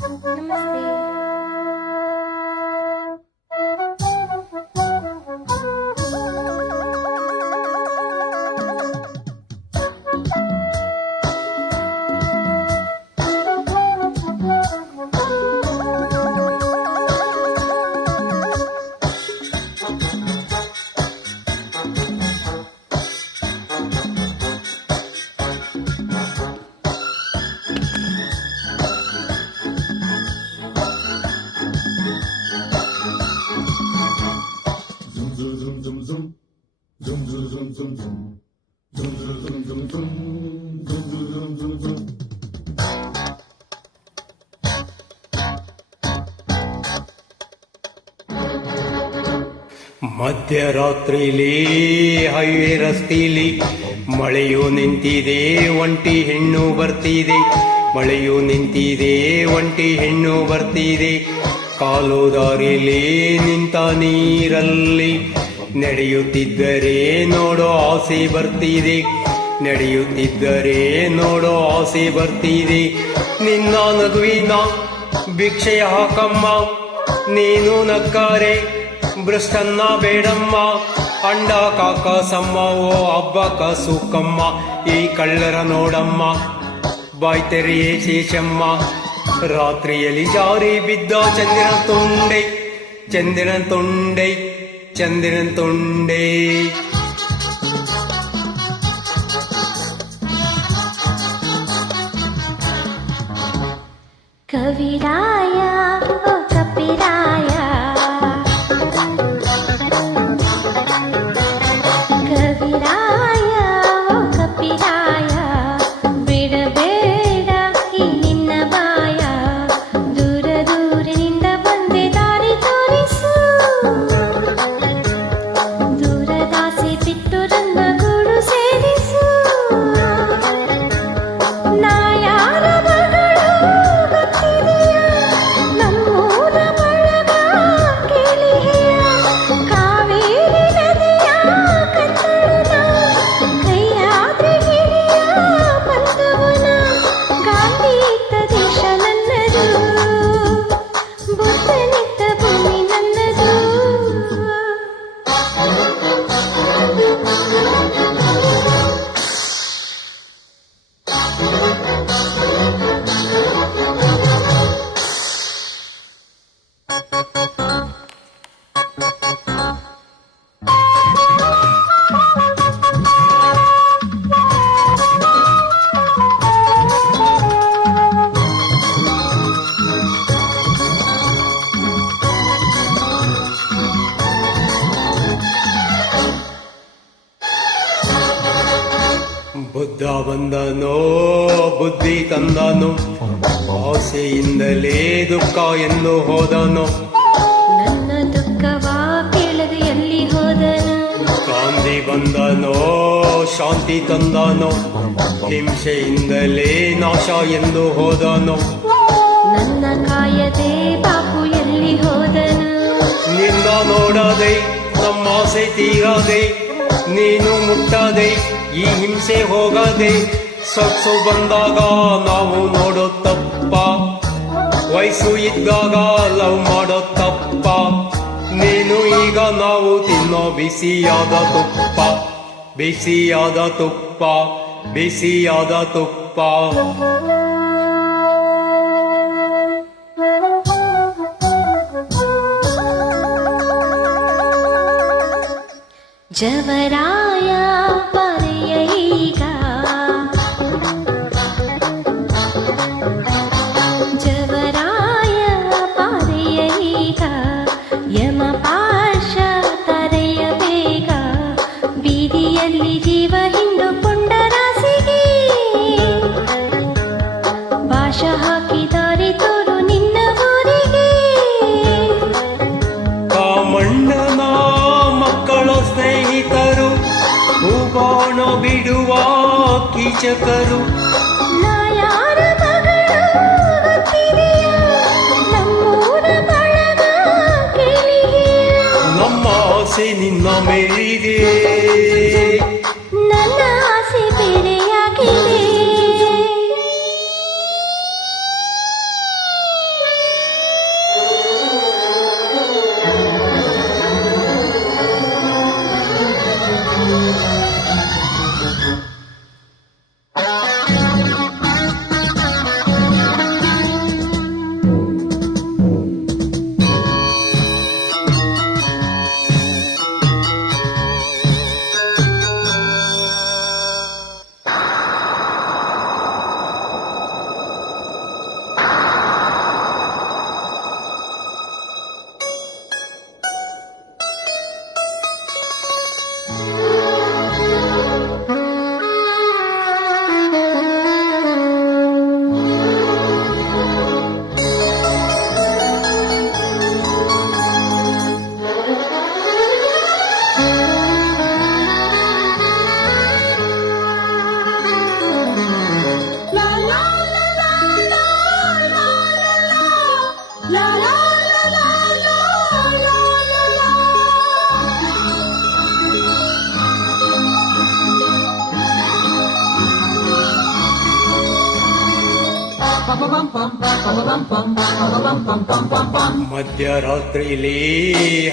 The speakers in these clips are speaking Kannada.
ನಮಸ್ತೆ. ಮಧ್ಯರಾತ್ರಿಲಿ ಹೈವೇ ರಸ್ತೆಲಿ ಮಳೆಯು ನಿಂತಿದೆ, ಒಂಟಿ ಹೆಣ್ಣು ಬರ್ತಿದೆ. ಮಳೆಯು ನಿಂತಿದೆ, ಒಂಟಿ ಹೆಣ್ಣು ಬರ್ತಿದೆ. ಕಾಲು ದಾರಿಲಿ ನಿಂತ ನೀರಲ್ಲಿ ನಡೆಯುತ್ತಿದ್ದರೆ ನೋಡೋ ಆಸೆ ಬರ್ತಿದೆ. ನಡೆಯುತ್ತಿದ್ದರೆ ನೋಡೋ ಆಸೆ ಬರ್ತಿದೆ. ನಿನ್ನ ನಗುವಿನ ಭಿಕ್ಷೆ ಹಾಕಮ್ಮ, ನೀನು ನಕ್ಕಾರೆ ಭ್ರಷ್ಟನ್ನ ಬೇಡಮ್ಮ. ಅಂಡ ಕಾಕಸಮ್ಮ, ಓ ಹಬ್ಬ ಕಸುಕಮ್ಮ, ಈ ಕಳ್ಳರ ನೋಡಮ್ಮ, ಬಾಯ್ ತೆರೆಯೇ ಶೇಷಮ್ಮ. ರಾತ್ರಿಯಲ್ಲಿ ಜಾರಿ ಬಿದ್ದ ಚಂದಿರನ ತುಂಡೆ, ಚಂದಿರನ ತುಂಡೆ, ಚಂದಿರನ ತುಂಡೆ. ಕವಿರಾಯ ಓ ಕಪಿರಾಯ, ಕವಿರಾಯ ಓ ಕಪಿರಾಯ, ಬಿಡಬೇಡ ಈ ನಿನ್ನ ಬಾಯ. ದೂರ ದೂರದಿಂದ ಬಂದೆ ದಾರಿ ತೋರಿಸು, ದೂರದಾಸೆ ಬಿಟ್ಟು ನನ್ನ ಗೂಡು ಸೇರಿಸು. ನಾ ಯಾರ ಮಗಳು ಗೊತ್ತಿದೆಯಾ, ನಮ್ಮೂರ ಬಳಗ ಕೇಳಿದೆಯಾ. ಕಾವೇರಿ ನದಿಯ ಕತ್ತಲನ, ಕೈಯಾದ್ರೆ ಗಿರಿಯ ಬಂಧುವನ. ಗಾಂಧಿ ಇದ್ದ ದೇಶ ನನ್ನದು, ಬುದ್ಧನಿದ್ದ ಭೂಮಿ ನನ್ನದು. ಬುದ್ಧ ಬಂದನೋ ಬುದ್ಧಿ ತಂದನೋ, ಆಸೆಯಿಂದಲೇ ದುಃಖ ಎಂದು ಹೋದನೋ. ನನ್ನ ದುಃಖವ ಕೇಳದೆ ಎಲ್ಲಿ ಹೋದನು. ಗಾಂಧಿ ಬಂದನೋ ಶಾಂತಿ ತಂದನೋ, ಹಿಂಸೆಯಿಂದಲೇ ನಾಶ ಎಂದು ಹೋದನೋ. ನನ್ನ ಕಾಯದೆ ಬಾಪು ಎಲ್ಲಿ ಹೋದನು. ನಿನ್ನ ನೋಡದೆ ನಮ್ಮ ಆಸೆ ತೀರದೆ, ನೀನು ಮುಟ್ಟದೆ ಈ ಹಿಂಸೆ ಹೋಗದೆ. ಸೊಗಸು ಬಂದಾಗ ನಾವು ನೋಡೋ ತಪ್ಪ, ವಯಸ್ಸು ಇದ್ದಾಗ ಲವ್ ಮಾಡೋ ತಪ್ಪ. ನೀನು ಈಗ ನಾವು ತಿನ್ನೋ ಬಿಸಿಯಾದ ತುಪ್ಪ, ಬಿಸಿಯಾದ ತುಪ್ಪ, ಬಿಸಿಯಾದ ತುಪ್ಪ. ಜವರಾಯ ಪರೆಯ ಈಗ, ಜವರಾಯ ಪರೆಯ ಈಗ. ಯಮ ಪಾಶ ತರೆಯ ಬೇಗ, ಬೀದಿಯಲ್ಲಿ ಜೀವ ಹಿಂಡುಕೊಂಡ ರಾಸಿಗೆ. ಭಾಷ ಹಾಕಿದಾರೆ ತೋರು ನಿನ್ನ ಊರಿಗೆ. ಕಾಮಣ್ಣನ ಮಕ್ಕಳ ಸ್ನೇಹಿತರು, ಹೂಬಾಣ ಬಿಡುವ ಕೀಚಕರು. ನಾ ಯಾರ ಮಗಳು ಗೊತ್ತಿದೆಯಾ, ನಮ್ಮೂರ ಬಳಗ ಕೇಳಿದೆಯಾ. ನಮ್ಮ ಆಸೆ ನಿನ್ನ ಮೇಲಿದೆ, ನನ್ನ ಆಸೆ ಬೇರೆಯಾಗಿದೆ. ಮಧ್ಯರಾತ್ರಿಲಿ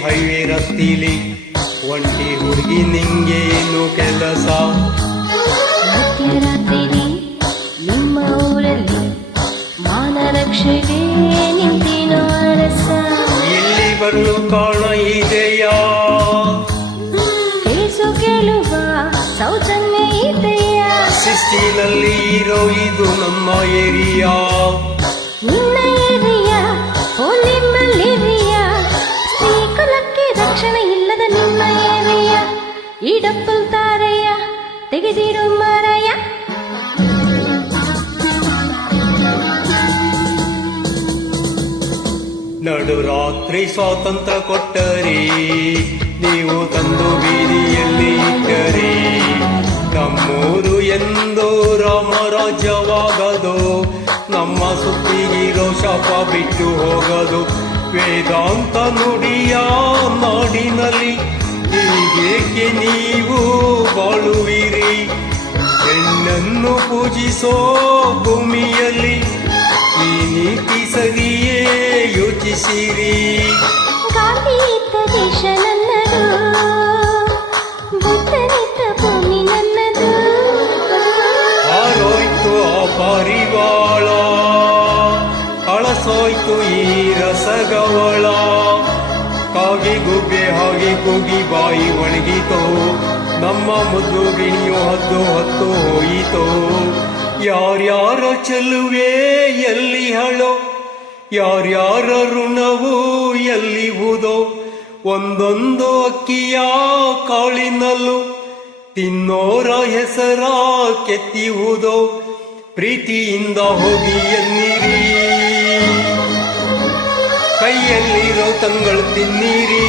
ಹೈವೇ ರಸ್ತಿಲಿ ಒಂಟಿ ಹುಡುಗಿ ನಿಂಗೇನು ಕೆಲಸ? ಮಧ್ಯರಾತ್ರಿಲಿ ನಿಮ್ಮ ಊರಲ್ಲಿ ಮಾನರಕ್ಷೆಗೆ ನಿಂತಿನೋ ಅರಸ. ಎಲ್ಲಿ ಬರಲು ಕಾರಣ ಇದೆಯಾ? ಕೇಳುವ ಸೌಜನ್ಯ ಇದೆಯಾ? ಸಿಸ್ಟಿನಲ್ಲಿ ಇರೋ ಇದು ನಮ್ಮ ಏರಿಯಾ. ನಿನ್ನ ಏರಿಯಾ ಓ ನಿಮ್ಮಲ್ಲಿರಿಯಾ? ಸ್ತ್ರೀ ಕುಲಕ್ಕೆ ರಕ್ಷಣೆ ಇಲ್ಲದ ನಿಮ್ಮ ಏರಿಯಾ. ಈ ಡಪ್ಪಲ್ ತಾರೆಯ ತೆಗೆದಿರು ಮಾರಾಯ. ನಡು ರಾತ್ರಿ ಸ್ವಾತಂತ್ರ್ಯ ಕೊಟ್ಟರಿ, ನೀವು ತಂದು ಬೀದಿಯಲ್ಲಿ ಇಟ್ಟರಿ. ನಮ್ಮೂರು ಎಂದು ರಾಮರಾಜ್ಯವಾಗದು, ನಮ್ಮ ಸುತ್ತಿಗಿರೋ ಶಾಪ ಬಿಟ್ಟು ಹೋಗದು. ವೇದಾಂತ ನುಡಿಯ ನಾಡಿನಲ್ಲಿ ಹೀಗೇಕೆ ನೀವು ಬಾಳುವಿರಿ? ಹೆಣ್ಣನ್ನು ಪೂಜಿಸೋ ಭೂಮಿಯಲ್ಲಿ ಈ ನೀತಿ ಸರಿಯೇ ಯೋಚಿಸಿರಿ. ಗಾಂಧಿಯಿದ್ದ ದೇಶ ನನ್ನದು, ಬುದ್ಧನಿದ್ದ ಭೂಮಿ ನನ್ನದು. ಹಾರೋಯ್ತು ಆ ಪಾರಿವಾಳ, ಅಳಸೋಯ್ತು ಈ ರಸಗವಳ. ಕಾಗಿ ಗುಬ್ಬೆ ಹಾಗೆ ಕೂಗಿ ಬಾಯಿ ಒಣಗಿತೋ, ನಮ್ಮ ಮುದ್ದು ಗಿಣಿಯು ಹದ್ದು ಹೊತ್ತು ಹೋಯಿತೋ. ಯಾರ್ಯಾರ ಚೆಲುವೆ ಎಲ್ಲಿ ಹಳೋ, ಯಾರ್ಯಾರ ಋಣವು ಎಲ್ಲಿ ಉದೋ. ಒಂದೊಂದು ಅಕ್ಕಿಯ ಕಾಳಿನಲ್ಲೂ ತಿನ್ನೋರ ಹೆಸರ ಕೆತ್ತಿಹುದೋ. ಪ್ರೀತಿಯಿಂದ ಹೋಗಿ ಎನ್ನಿರಿ, ಕೈಯಲ್ಲಿರೋ ತಂಗಳು ತಿನ್ನಿರಿ.